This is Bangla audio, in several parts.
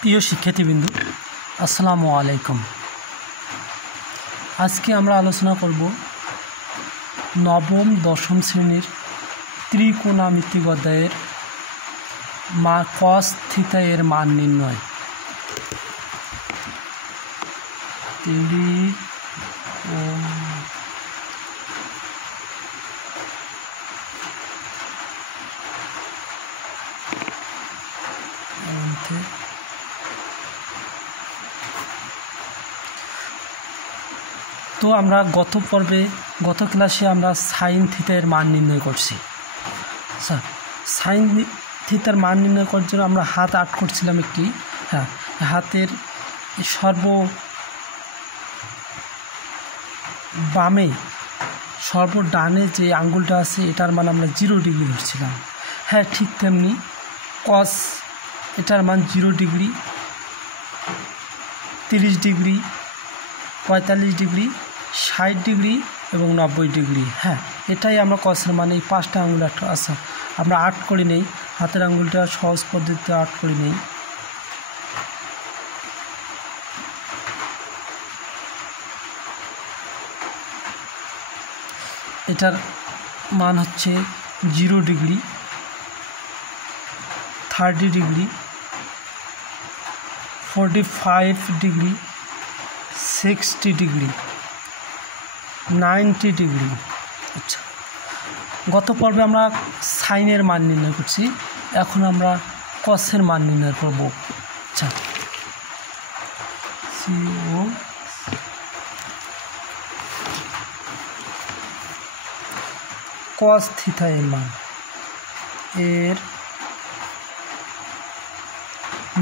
প্রিয় শিক্ষার্থীবৃন্দ, আসসালামু আলাইকুম। আজকে আমরা আলোচনা করব নবম দশম শ্রেণীর ত্রিকোণমিতিক অধ্যায়ের কস থিটা এর মান নির্ণয়। তো আমরা গত ক্লাসে আমরা সাইন থিটা এর মান নির্ণয় করছি। আচ্ছা, সাইন থিটার মান নির্ণয় করার জন্য আমরা হাত আট করছিলাম একটি। হাতের বামে ডানে যে আঙ্গুলটা আছে এটার মান আমরা 0 ডিগ্রি ধরছিলাম। ঠিক তেমনি কস এটার মান 0 ডিগ্রি, 30 ডিগ্রি, 45 ডিগ্রি, 60 ডিগ্রি এবং 90 ডিগ্রি। এটাই আমরা কসের মানে এই 5টা আঙ্গুল আচ্ছা আমরা আট করে নেই। হাতের আঙ্গুলটা সহজ পদ্ধতিতে আট করে নেই। এটার মান হচ্ছে 0 degree, 30 degree, 45 degree, 60 degree, 90 degree. আচ্ছা, গত পর্বে আমরা সাইনের মান নির্ণয় করছি, এখন আমরা কসের মান নির্ণয় করব। আচ্ছা, কস থিটা এর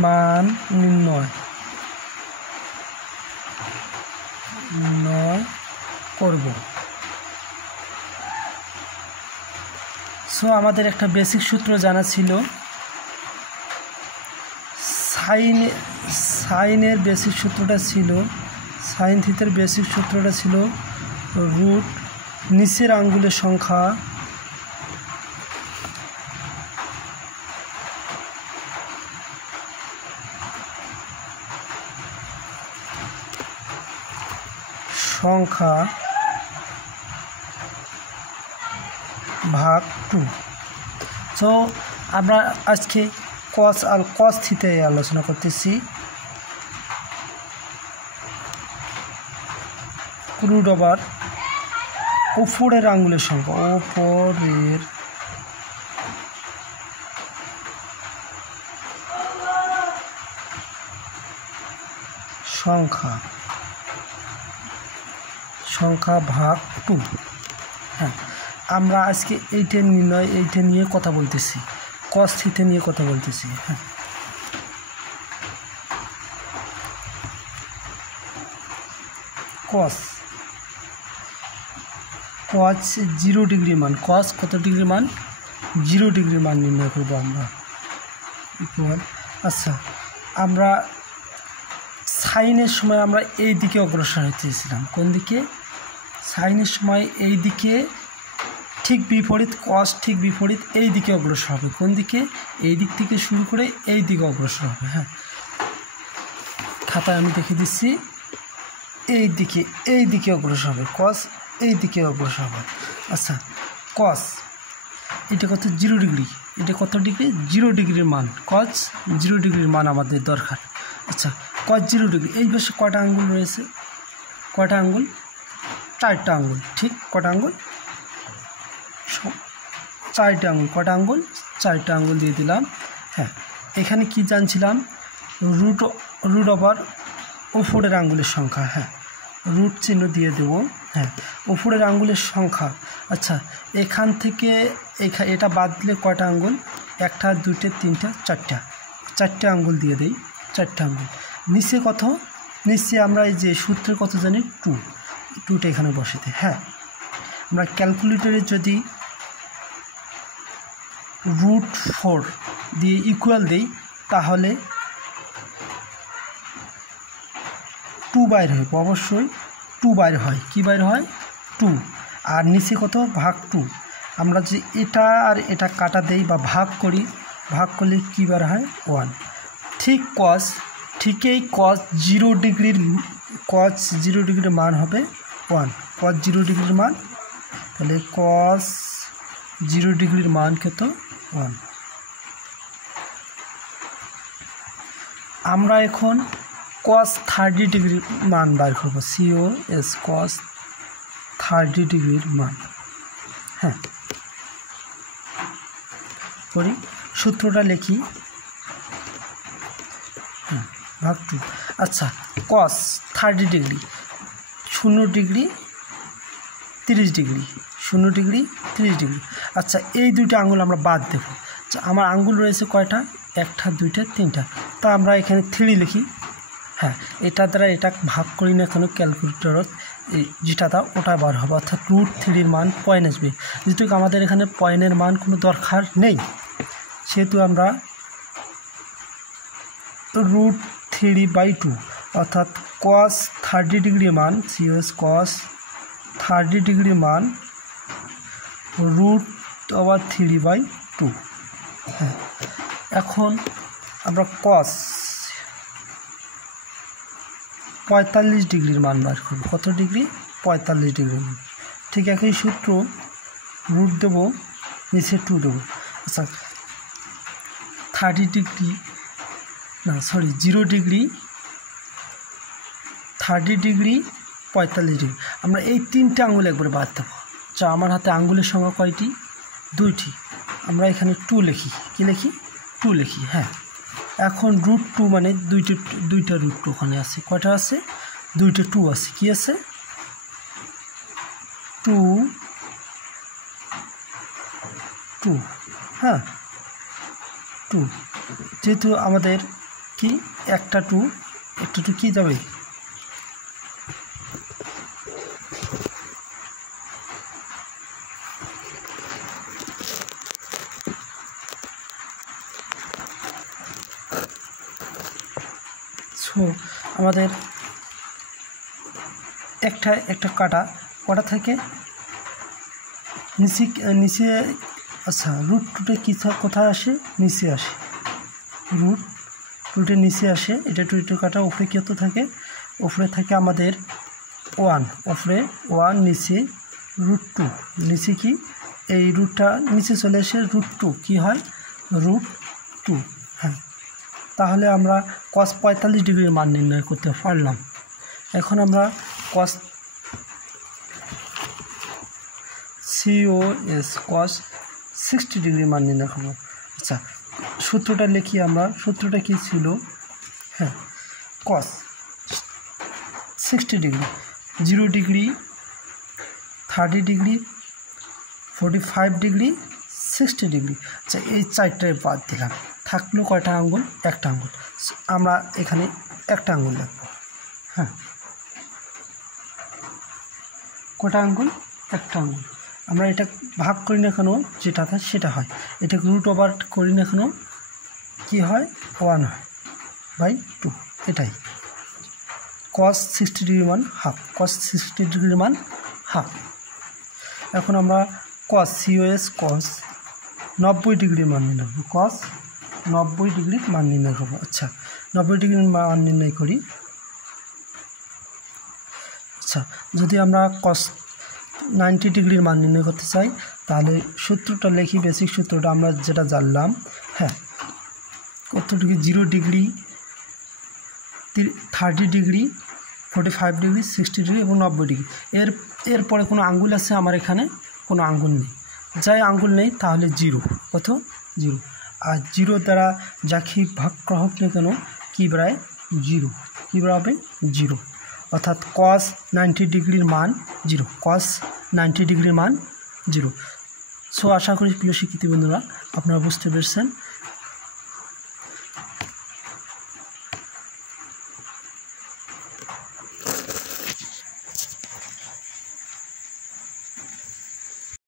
মান নির্ণয় করব। সো আমাদের একটা বেসিক সূত্র জানা ছিল। সাইনের বেসিক সূত্রটা ছিল, সাইন থিটার বেসিক সূত্রটা ছিল রুট নিচের আঙ্গুলের সংখ্যা ভাগ 2। তো আমরা আজকে কস থিটায় আলোচনা করতেছি। রুট ওভার ওপরের আঙ্গুলের সংখ্যা, ওপরের সংখ্যা ভাগ 2। আমরা আজকে এইটা নিয়ে কথা বলতেছি, কস থিটা নিয়ে কথা বলতেছি। কস 0 ডিগ্রি মান, কস কত ডিগ্রি মান? 0 ডিগ্রির মান নির্ণয় করব আমরা। আচ্ছা, আমরা সাইনের সময় আমরা এই দিকে অগ্রসর হতেছিলাম। কোন দিকে? সাইনের সময় এই দিকে ঠিক বিপরীত, কস ঠিক বিপরীত, এই দিকে অগ্রসর হবে। কোন দিকে? এই দিক থেকে শুরু করে এই দিকে অগ্রসর হবে। খাতায় আমি দেখে দিচ্ছি, এই দিকে অগ্রসর হবে। কস এই দিকে অগ্রসর হবে। আচ্ছা, কস এটা কত? 0 ডিগ্রি। এটা কত ডিগ্রি? 0 ডিগ্রির মান। কস 0 ডিগ্রির মান আমাদের দরকার। আচ্ছা, কস 0 ডিগ্রি। এই পাশে কয়টা আঙ্গুল রয়েছে? কয়টা আঙ্গুল? 4টা আঙ্গুল। ঠিক, কয়টা আঙ্গুল? 4টা আঙ্গুল। কয়টা আঙ্গুল? 4টা আঙ্গুল দিয়ে দিলাম। এখানে কি জানছিলাম? রুট ওভার ওপরের আঙ্গুলের সংখ্যা। রুট চিহ্ন দিয়ে দেব। ওপরের আঙ্গুলের সংখ্যা। আচ্ছা, এখান থেকে এটা বাদ দিলে কয়টা আঙ্গুল? 1টা, 2টা, 3টা, 4টা আঙ্গুল দিয়ে দেই। 4টা আঙ্গুল। নিচে কত? নিচে আমরা এই যে সূত্রের কত জানি? 2টা এখানে বসাতে। আমরা ক্যালকুলেটরে যদি √4 দিয়ে ইকুয়াল দেই তাহলে 2 বাইর হয়। অবশ্যই 2 বাইর হয়। কি বাইর হয়? 2। আর নিচে কত? ভাগ 2। আমরা যে এটা আর এটা কাটা দেই বা ভাগ করি, ভাগ করলে কী বার হয় 1। ঠিক এই কস 0 ডিগ্রির মান হবে 1। কস 0 ডিগ্রির মান, তাহলে কস 0 ডিগ্রির মান কত 1। আমরা এখন কস 30 ডিগ্রির মান বার করব, COS কস 30 ডিগ্রির মান। হ্যাঁ, করি, সূত্রটা লিখি, হ্যাঁ, ভাগ 2। আচ্ছা, কস 30 degree, 0 degree 30 degree, 0 degree 30 degree. আচ্ছা, এই দুইটা আঙুল আমরা বাদ দেব। আমার আঙ্গুল রয়েছে কয়টা, 1টা 2টা 3টা, তা আমরা এখানে 3 লিখি। হ্যাঁ, এটা দ্বারা এটা ভাগ করি না কেন, ক্যালকুলেটরত এই যেটা ওটা বার হবে, অর্থাৎ √3 মান পয়েন্ট আসবে। যেহেতু আমাদের এখানে পয়েন্টের মান কোনো দরকার নেই, সেহেতু আমরা √3/2 অর্থাৎ কস 30 ডিগ্রি মান, COS কস 30 ডিগ্রি মান √3/2। হ্যাঁ, এখন আমরা কস 45 ডিগ্রির মান বার করব। কত ডিগ্রি, 45 ডিগ্রির মান। ঠিক একই সূত্র, রুট দেব, নিচে 2 দেবো। আচ্ছা, 0 ডিগ্রি 30 ডিগ্রি 45 ডিগ্রি, আমরা এই 3টে আঙুল একবারে বাদ দেবো। যা আমার হাতে আঙ্গুলের সংখ্যা কয়টি, 2টি। আমরা এখানে 2 লিখি, কি লিখি, 2 লিখি। হ্যাঁ, এখন √2 মানে দুইটা √2 ওখানে আছে, কয়টা আছে, 2টা 2 আছে, কি আছে 2। হ্যাঁ, 2, যেহেতু আমাদের কি একটা 2 কি যাবে, আমাদের একটা কটা থেকে নিচে। আচ্ছা, √2 কি কোথায় আসে, নিচে আসে, √2 নিচে আসে। এটা 2 কাটা, উপরে কত থাকে, উপরে থাকে আমাদের 1, উপরে 1, নিচে √2, নিচে কি এই রুটটা নিচে চলে এসে √2 কি হয়, √2। হ্যাঁ, তাহলে আমরা কস 45 ডিগ্রির মান নির্ণয় করতে পারলাম। এখন আমরা কস COS কস 60 ডিগ্রির মান নির্ণয় করব। আচ্ছা, সূত্রটা লিখি আমরা, সূত্রটা কি ছিল, হ্যাঁ, কস 60 degree, 0 degree 30 degree 45 degree 60 degree. আচ্ছা, এই 4টায় বাদ দিলাম, থাকলো কয়টা আঙ্গুল, একটা আঙ্গুল। আমরা এখানে একটা আঙ্গুল রাখবো। হ্যাঁ, কয়টা আঙ্গুল, একটা আঙ্গুল। আমরা এটা ভাগ করি না কেন, যেটা থাকে সেটা হয়। এটাকে √ওভার করি না কেন, কি হয়, 1 হয় বাই 2। এটাই কস 60 ডিগ্রি মান হাফ, কস 60 ডিগ্রির মান হাফ। এখন আমরা কস COS কস 90 ডিগ্রির মান নির্ণয় করব, কস 90 ডিগ্রির মান নির্ণয় করব। আচ্ছা, 90 ডিগ্রির মান নির্ণয় করি। আচ্ছা, যদি আমরা কস 90 ডিগ্রির মান নির্ণয় করতে চাই, তাহলে সূত্রটা লিখি, বেসিক সূত্রটা আমরা যেটা জানলাম। হ্যাঁ, কত degree, 0 degree 30 degree 45 degree 60 degree এবং 90 ডিগ্রি। এরপরে কোনো আঙ্গুল আছে, আমার এখানে কোনো আঙ্গুল নেই। যাই আঙ্গুল নেই তাহলে 0, কত 0। আর 0 দ্বারা যাকে ভাগ করা হোক না কেন, কী বেড়ায় 0, কী বেড়াবে 0, অর্থাৎ কস 90 ডিগ্রির মান 0, কস 90 ডিগ্রির মান 0। সো আশা করি প্রিয় শিক্ষার্থী বন্ধুরা আপনারা বুঝতে পেরেছেন।